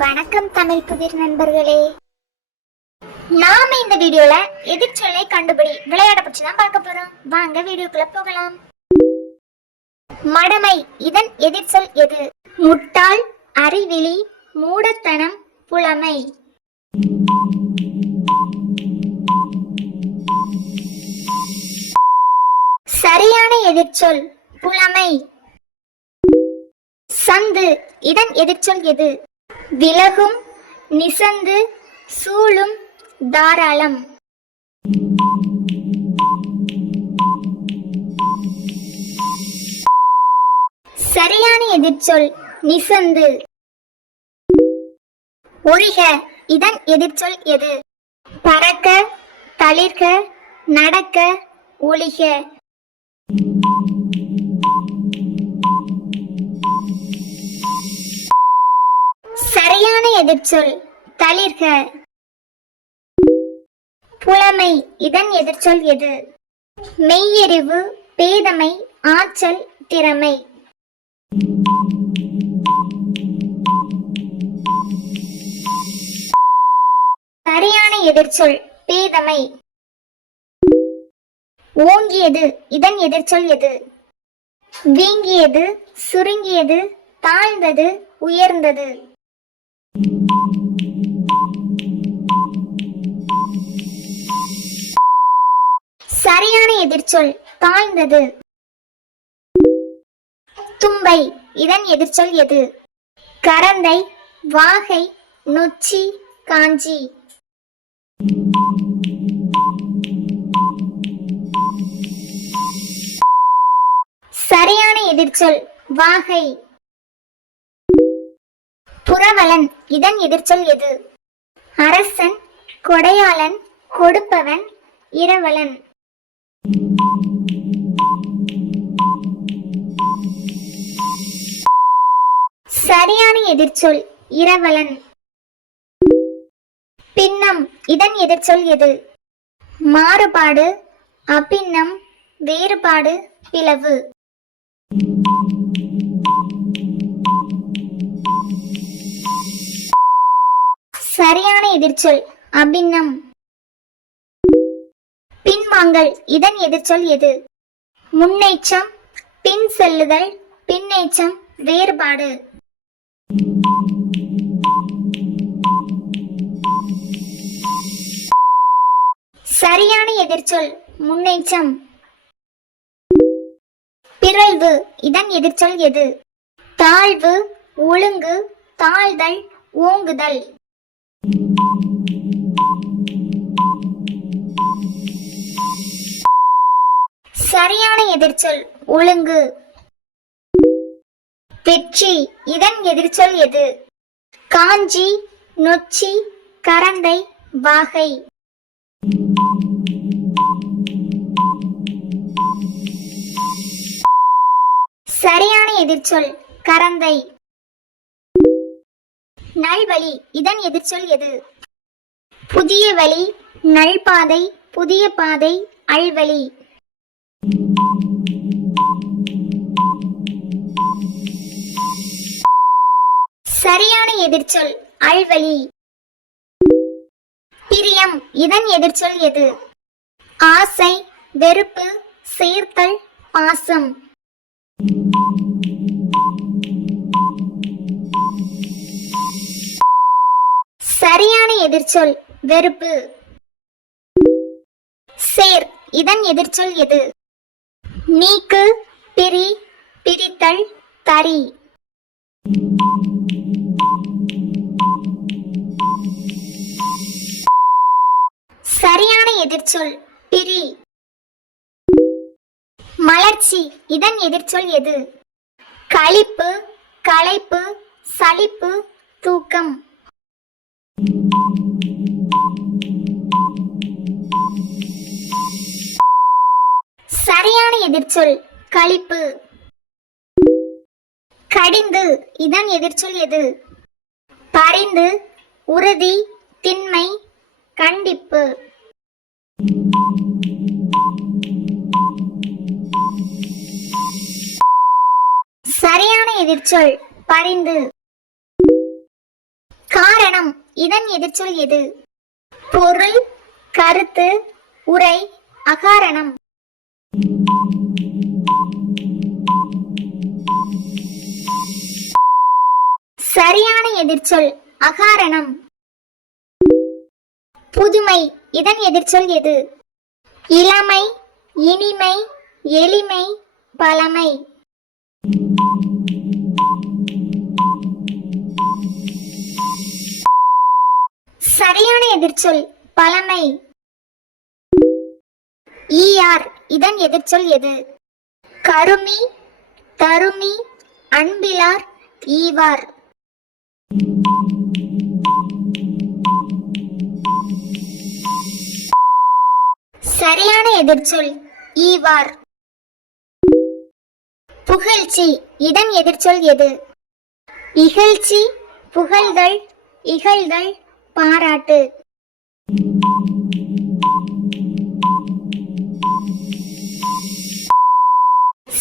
வணக்கம் தமிழ் புதிர் நண்பர்களே. நாம இந்த வீடியோல எதிர்ச்சொல்லை கண்டுபிடி விளையாட பற்றி தான் பார்க்க போறோம். வாங்க வீடியோக்குள்ள போகலாம். மடமை இதன் எதிர்ச்சொல் எது? முட்டாள், அறிவிலி, மூடத்தனம், புலமை. சரியான எதிர்ச்சொல் புலமை. சந்து இதன் எதிர்ச்சொல் எது? விலகும், நிசந்து, சூழும், தாராளம். சரியான எதிர்ச்சொல் நிசந்து. ஒழிக இதன் எதிர்ச்சொல் எது? பறக்க, தளிர்க, நடக்க, ஒழிக. சரியான எதிர்ச்சொல் தளிர்க. புலமை இதன் எதிர்ச்சொல் எது? மெய்யறிவு, பேதமை, ஆற்றல், திறமை. சரியான எதிர்ச்சொல் பேதமை. ஓங்கியது இதன் எதிர்ச்சொல் எது? வீங்கியது, சுருங்கியது, தாழ்ந்தது, உயர்ந்தது. சரியான எதிர்ச்சொல் தாழ்ந்தது. தும்பை இதன் எதிர்ச்சொல் எது? கரந்தை, வாகை, நொச்சி, காஞ்சி. சரியான எதிர்ச்சொல் வாகை. புரவலன் இதன் எதிர்ச்சொல் எது? அரசன், கொடையாளன், கொடுப்பவன், இரவலன். சரியான எதிர்ச்சொல் இரவலன். பின்னம் இதன் எதிர்ச்சொல் எது? மாறுபாடு, அபின்னம், வேறுபாடு, பிளவு. சரியான எதிர்ச்சொல் அபின்னம். பின்வாங்கல் இதன் எதிர்ச்சொல் எது? முன்னேற்றம், பின் செல்லுதல், பின்னேற்றம், வேறுபாடு. சரியான எதிர்ச்சொல் முன்னேற்றம். பிறழ்வு இதன் எதிர்ச்சொல் எது? தாழ்வு, ஒழுங்கு, தாழ்தல், ஓங்குதல். சரியான எதிர்ச்சொல் ஒழுங்கு. வெற்றி இதன் எதிர்ச்சொல் எது? காஞ்சி, நொச்சி, கரந்தை, வாகை. சரியான எதிர்ச்சொல் கரந்தை. நல்வழி இதன் எதிர்ச்சொல் எது? புதிய வழி, நல்பாதை, புதிய பாதை, அல்வழி. சரியான எதிர்ச்சொல் அல்வழி. பிரியம் இதன் எதிர்ச்சொல் எது? ஆசை, வெறுப்பு, சேர்த்தல், பாசம். சரியான எதிர்ச்சொல் வெறுப்பு. சேர் இதன் எதிர்ச்சொல் எது? நீக்கு, பிரி, பிரித்தல், தரி. சரியான எதிர்ச்சொல் பிரி. மலர்ச்சி இதன் எதிர்ச்சொல் எது? களிப்பு, களைப்பு, சலிப்பு, தூக்கம். சரியான எதிர்ச்சொல் களிப்பு. கடிந்து இதன் எதிர்ச்சொல் எது? பரிந்து, உறுதி, திண்மை, கண்டிப்பு. சரியான எதிர்ச்சொல் பரிந்து. இனம் இதன் எதிர்ச்சொல் எது? பொருள், கருத்து, உரை, அகாரணம். சரியான எதிர்ச்சொல் அகாரணம். புதுமை இதன் எதிர்ச்சொல் எது? இளமை, இனிமை, எளிமை, பழமை. சரியான எதிர்ச்சொல் பழமை. ஈயார் இதன் எதிர்ச்சொல் எது? கருமி, தருமி, அன்பிலார், ஈவார். சரியான எதிர்ச்சொல் ஈவார். புகழ்ச்சி இதன் எதிர்ச்சொல் எது? இகழ்ச்சி, புகழ்தல், இகழ்தல், பாராட்டு.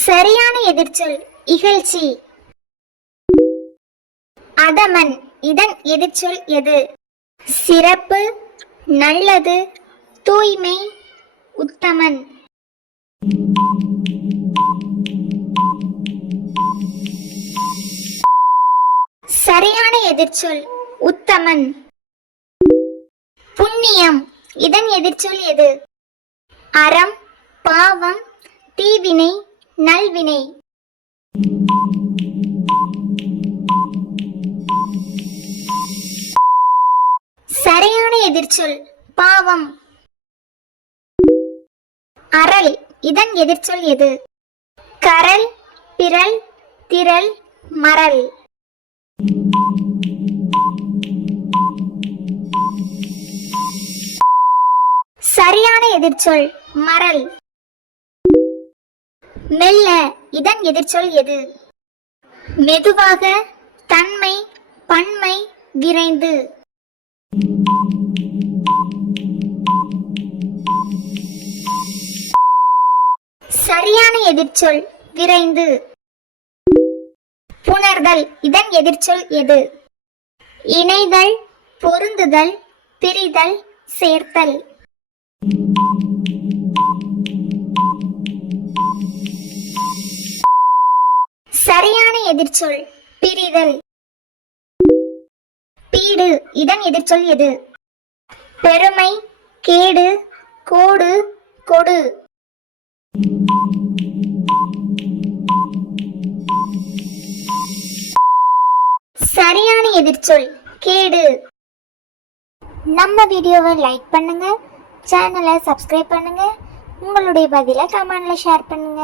சரியான எதிர்ச்சொல் இகழ்ச்சி. அதமன் இதன் எதிர்ச்சொல் எது? சிறப்பு, நல்லது, தூய்மை, உத்தமன். சரியான எதிர்ச்சொல் உத்தமன். புண்ணியம் இதன் எதிர்ச்சொல் எது? அறம், பாவம், தீவினை, நல்வினை. சரியான எதிர்ச்சொல் பாவம். அறல் இதன் எதிர்ச்சொல் எது? கரல், பிறல், திரள், மறல். சரியான எதிர்ச்சொல் மறல். மெல்ல இதன் எதிர்ச்சொல் எது? மெதுவாக, தன்மை, பன்மை, விரைந்து. சரியான எதிர்ச்சொல் விரைந்து. புணர்தல் இதன் எதிர்ச்சொல் எது? இணைதல், பொருந்துதல், பிரிதல், சேர்த்தல். சரியான எதிர்ச்சொல் பிரிதல். பீடு இதன் எதிர்ச்சொல் எது? பெருமை, கேடு, கோடு, கொடு. சரியான எதிர்ச்சொல் கேடு. நம்ம வீடியோவை லைக் பண்ணுங்க, சேனலை சப்ஸ்கிரைப் பண்ணுங்க, உங்களுடைய பதிலை கமெண்ட்ல ஷேர் பண்ணுங்க.